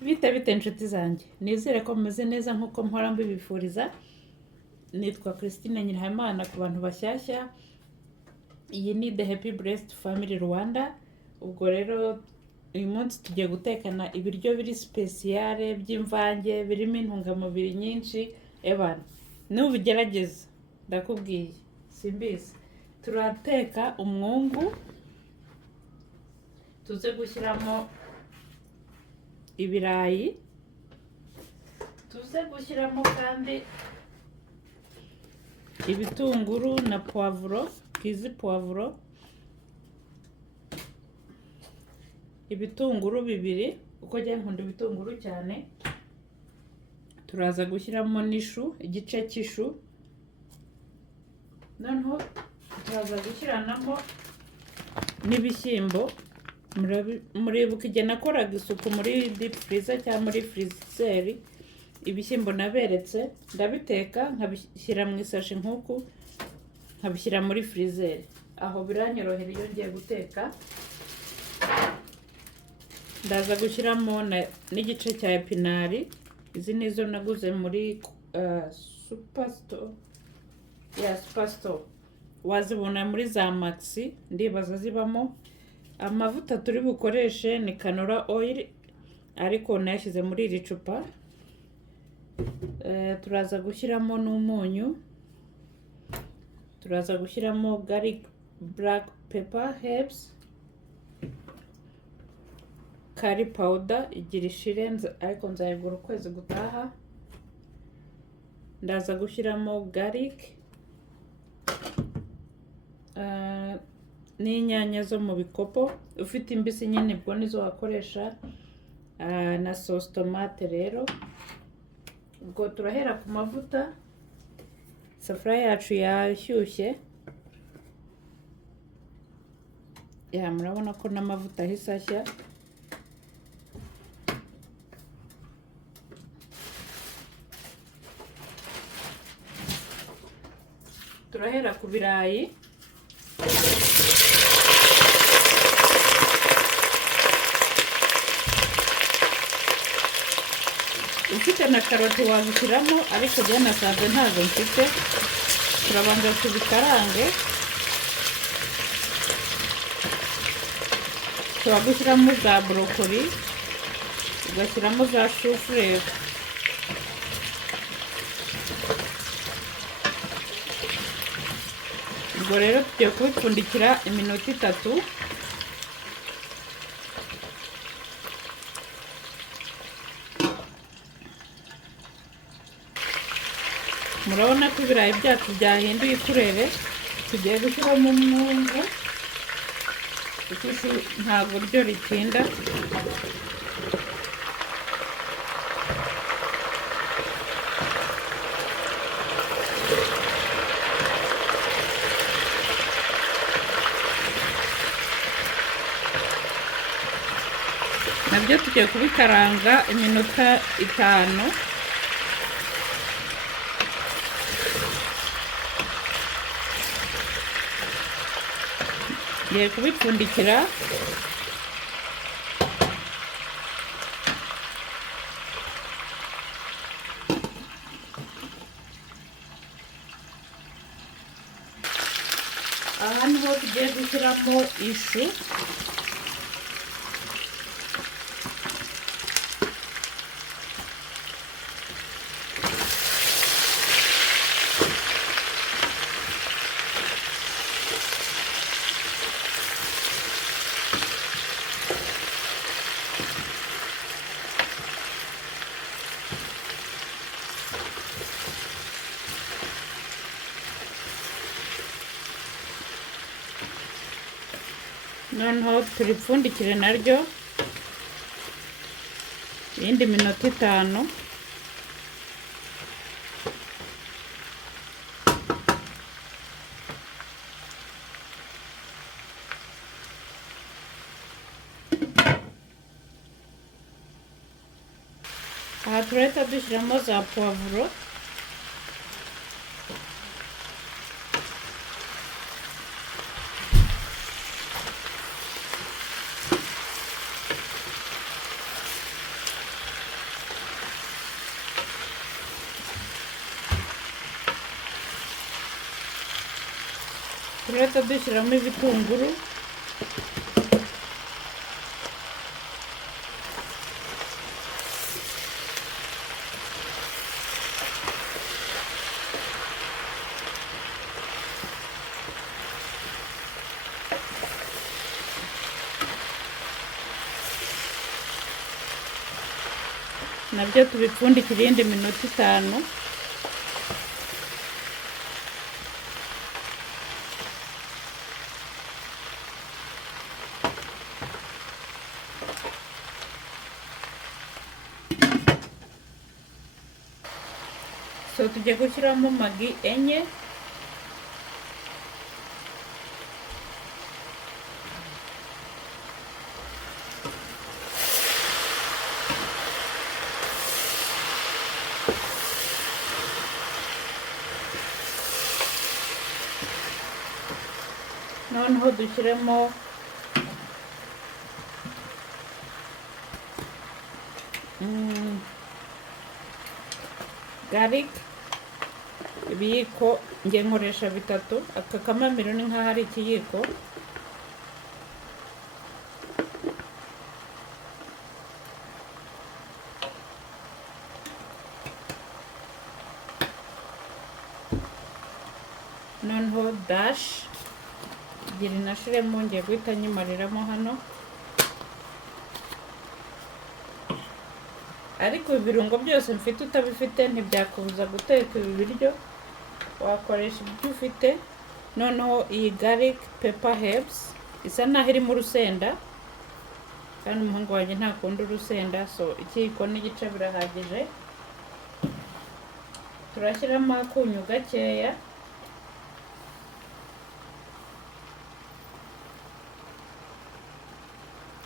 Bite inshuti zanjye, nizere ko mumeze neza nk'uko mpora mbibifuriza. Nitwa Christine Nyirahimana ku bantu bashyashya. Iyi ni The Happy Blessed Family Rwanda. Ubwo rero uyu munsi tugiye gutekana ibiryo biri spesiyare by'imvange birimo intungamubiri nyinshi. Ebana, nubigerageza ndakubwiye simbizi. Turateka umwungu, tuze gushyiramo ibirayi, tuze gushyiramo kandi ibitunguru na poivro, izi poivro, ibitunguru bibiri uko njye nkunda ibitunguru cyane. Turaza gushyiramo n'ishu, igice cy'ishu. Noneho turaza gushyiranamo n'ibishyimbo. Muribuka igihe nakoraga isuku muri deep freezer cyangwa muri freezer, ibishyimbo naberetse ndabiteka nkabishyira mu isashi nk'uku, nkabishyira muri freezer. Aho biranyorohera iyo ngiye guteka. Ndaza gushyiramo n'igice cya epinari. Izi nizo naguze muri superstore. Superstore wazibona muri za maxi, ndibaza zibamo. Amavuta turi bukoreshe ni canola oil, ariko nayashyize muri iri cupa. Turaza gushyiramo n'umunyu, turaza gushyiramo garlic, black pepper, herbs, curry powder igira ishire, ariko nzayigura ukwezi gutaha. Ndaza gushyiramo garlic, n'inyanya zo mu bikopo. Ufite imbisi nyine bwo nizo wakoresha, na sauce tomate. Rero ubwo turahera ku mavuta. Safuriya yacu yashyushye, murabona ko n'amavuta ahise ashya. Turahera ku birayi. Ufite na karoti wazishyiramo, ariko njye nasanze ntazo mfite. Turabanza tubikarange. Turagushyiramo za brokoli, ugashyiramo za shufureri. Ubwo rero tugiye kubipfundikira iminota 3. Murabona ko ibirayi byacu byahinduye ikurere. Tugiye gushyiramo umwungu, kuko ifu ntabwo ryo ritinda. Nabyo tugiye kubikaranga iminota 5. Ngiye kubipfundikira. Aha niho tugiye gushyiramo ishu. Noneho turipfundikire naryo iyindi minota 5. Aha turahita dushyiramo za poivro. turahita dushyiramo ibitunguru, nabyo tubipfundikira iyindi minota 5. So tugiye gushyiramo magi 4, noneho dushyiremo garlic, ibiyiko njye nkoresha 3, aka kamamiro ni nk'aho ari ikiyiko. Noneho dash gira inashiremo, ngiye guhita nyimariramo hano. Ariko ibirungo byose mfite utabifite ntibyakubuza guteka ibi biryo, wakoresha ibyo ufite. Noneho iyi garlic pepper herbs isa naho irimo urusenda, kandi umuhungu wanjye ntakunda urusenda, so ikiyiko n'igice birahagije. Turashyiramo akunyu gakeya,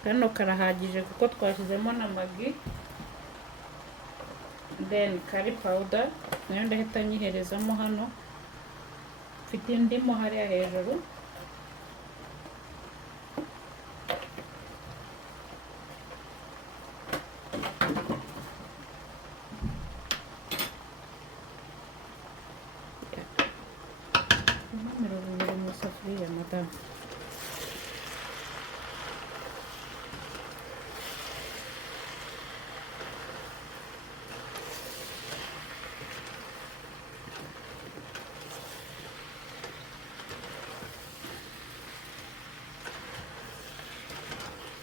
kano karahagije kuko twashyizemo na magi. Then curry powder nayo ndahita nyiherezamo hano, mfite indimu hariya hejuru. mu isafuriya madamu.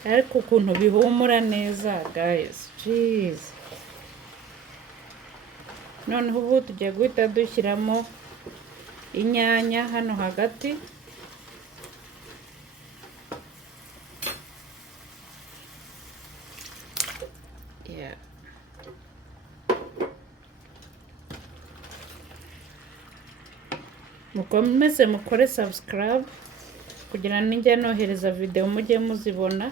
Ariko ukuntu bihumura neza guys, jeez. Noneho ubu tugiye guhita dushyiramo inyanya hano hagati. Mukomeze mukore subscribe kugira ninjye nohereza video mujye muzibona,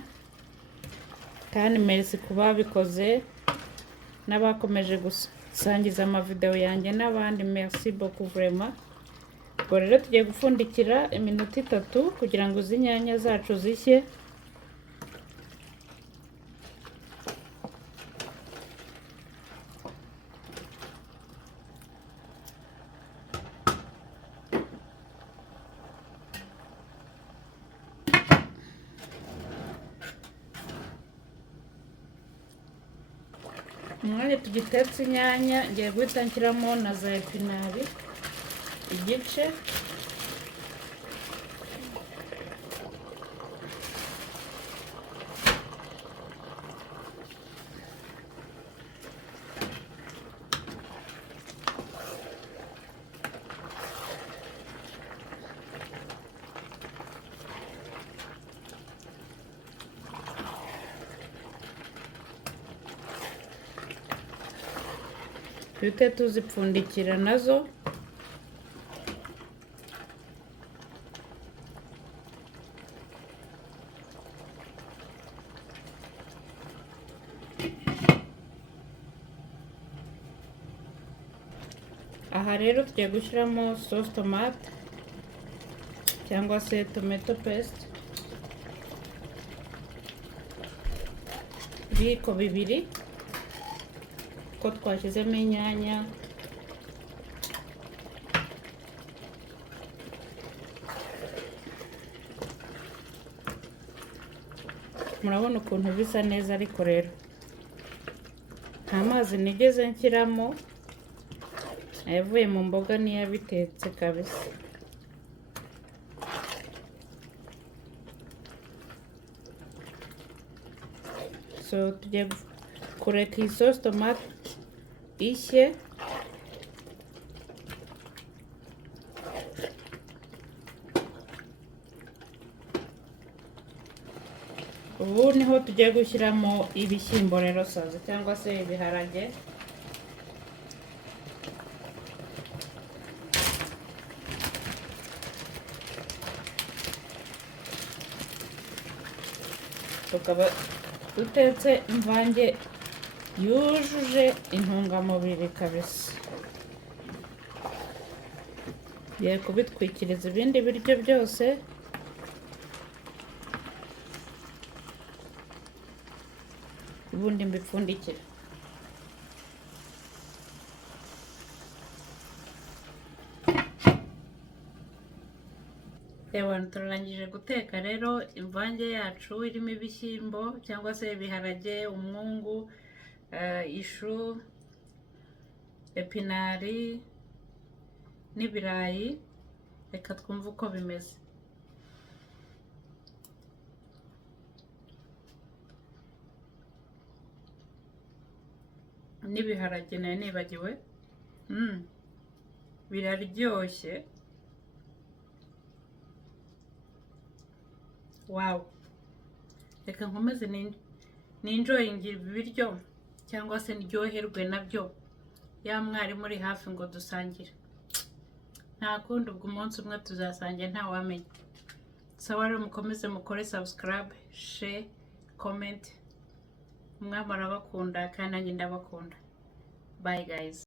kandi merci kubabikoze n'abakomeje gusangiza amavideo yanjye n'abandi. Merci beaucoup vraiment. Ubwo rero tugiye gupfundikira iminota 3 kugira ngo izinyanya zacu zishye. Mwanya tugitetse inyanya, ngiye guhita nshyiramo na za epinari igice. Tuhite tuzipfundikira nazo. Aha rero tugiye gushyiramo sauce tomate cyangwa se tomato paste, ibiyiko 2 ko twashyizemo inyanya. murabona ukuntu bisa neza, ariko rero nta mazi nigeze nshyiramo, ayavuye mu mboga niyo yabitetse kabisa. So tugiye kureka iyi sosi tomate ishye. Ubu niho tugiye gushyiramo ibishyimbo rero saza, cyangwa se ibiharage. Tukaba dutetse imvange yujuje intungamubiri kabisa. Ngiye kubitwikiriza ibindi biryo byose. Ubundi mbipfundikira. Abantu turarangije guteka rero imvange yacu irimo ibishyimbo cyangwa se ibiharage, umwungu, ishu, epinari n'ibirayi. Reka twumve uko bimeze. Nibiharajye nayo nibagiwe. Biraryoshye. Wow, reka nkomeze ninjoyinge ibiryo cyangwa se ndyoherwe nabyo. Ya mwarimu uri hafi ngo dusangire. Nta kundi, ubwo umunsi umwe tuzasangira ntawamenya. Sawa rero, mukomeze mukore subscribe, share, comment. Mwamara bakunda kandi nanjye ndabakunda. Bye guys.